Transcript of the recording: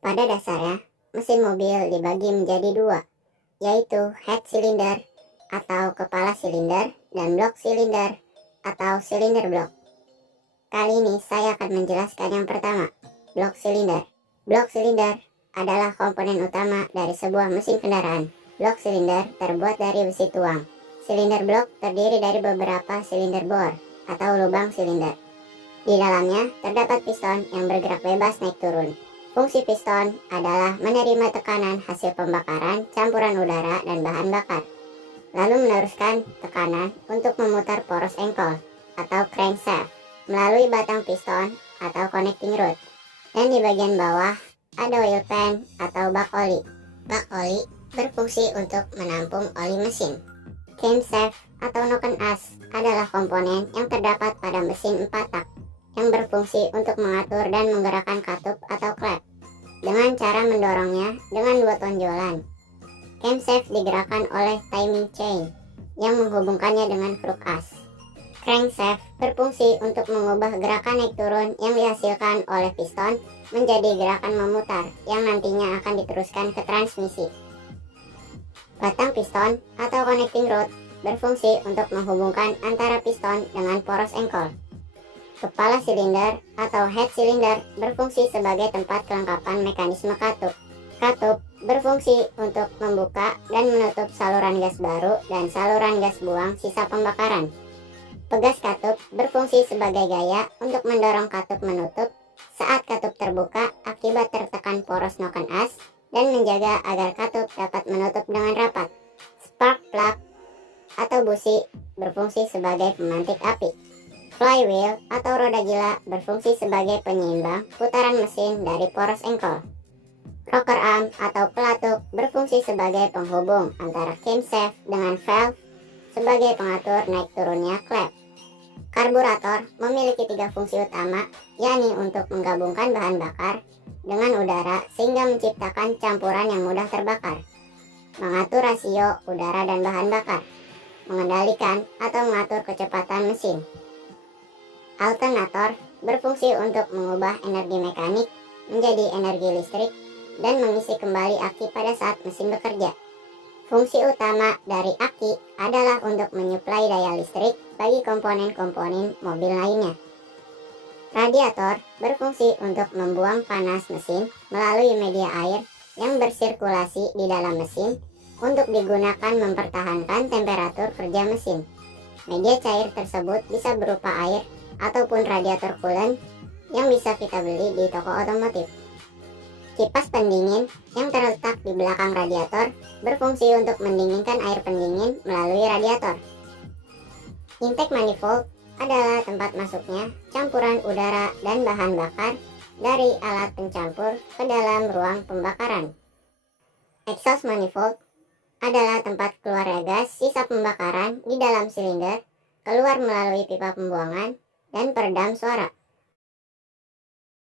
Pada dasarnya, mesin mobil dibagi menjadi dua, yaitu head cylinder atau kepala silinder dan block silinder atau silinder blok. Kali ini saya akan menjelaskan yang pertama, block silinder. Blok silinder adalah komponen utama dari sebuah mesin kendaraan. Blok silinder terbuat dari besi tuang. Silinder blok terdiri dari beberapa silinder bor atau lubang silinder. Di dalamnya terdapat piston yang bergerak bebas naik turun. Fungsi piston adalah menerima tekanan hasil pembakaran campuran udara dan bahan bakar, lalu meneruskan tekanan untuk memutar poros engkol atau crankshaft melalui batang piston atau connecting rod. Dan di bagian bawah ada oil pan atau bak oli. Bak oli berfungsi untuk menampung oli mesin. Camshaft atau noken as adalah komponen yang terdapat pada mesin 4 tak yang berfungsi untuk mengatur dan menggerakkan katup atau klep dengan cara mendorongnya dengan dua tonjolan. Camshaft digerakkan oleh timing chain yang menghubungkannya dengan kruk as. Crankshaft berfungsi untuk mengubah gerakan naik turun yang dihasilkan oleh piston menjadi gerakan memutar yang nantinya akan diteruskan ke transmisi. Batang piston atau connecting rod berfungsi untuk menghubungkan antara piston dengan poros engkol. Kepala silinder atau head cylinder berfungsi sebagai tempat kelengkapan mekanisme katup. Katup berfungsi untuk membuka dan menutup saluran gas baru dan saluran gas buang sisa pembakaran. Pegas katup berfungsi sebagai gaya untuk mendorong katup menutup saat katup terbuka akibat tertekan poros noken as dan menjaga agar katup dapat menutup dengan rapat. Spark plug atau busi berfungsi sebagai pemantik api. Flywheel atau roda gila berfungsi sebagai penyeimbang putaran mesin dari poros engkol. Rocker arm atau pelatuk berfungsi sebagai penghubung antara camshaft dengan valve sebagai pengatur naik turunnya klep. Karburator memiliki 3 fungsi utama, yakni untuk menggabungkan bahan bakar dengan udara sehingga menciptakan campuran yang mudah terbakar, mengatur rasio udara dan bahan bakar, mengendalikan atau mengatur kecepatan mesin. Alternator berfungsi untuk mengubah energi mekanik menjadi energi listrik dan mengisi kembali aki pada saat mesin bekerja. Fungsi utama dari aki adalah untuk menyuplai daya listrik bagi komponen-komponen mobil lainnya. Radiator berfungsi untuk membuang panas mesin melalui media air yang bersirkulasi di dalam mesin untuk digunakan mempertahankan temperatur kerja mesin. Media cair tersebut bisa berupa air ataupun radiator coolant yang bisa kita beli di toko otomotif. Kipas pendingin yang terletak di belakang radiator berfungsi untuk mendinginkan air pendingin melalui radiator. Intake manifold adalah tempat masuknya campuran udara dan bahan bakar dari alat pencampur ke dalam ruang pembakaran. Exhaust manifold adalah tempat keluarnya gas sisa pembakaran di dalam silinder keluar melalui pipa pembuangan dan peredam suara.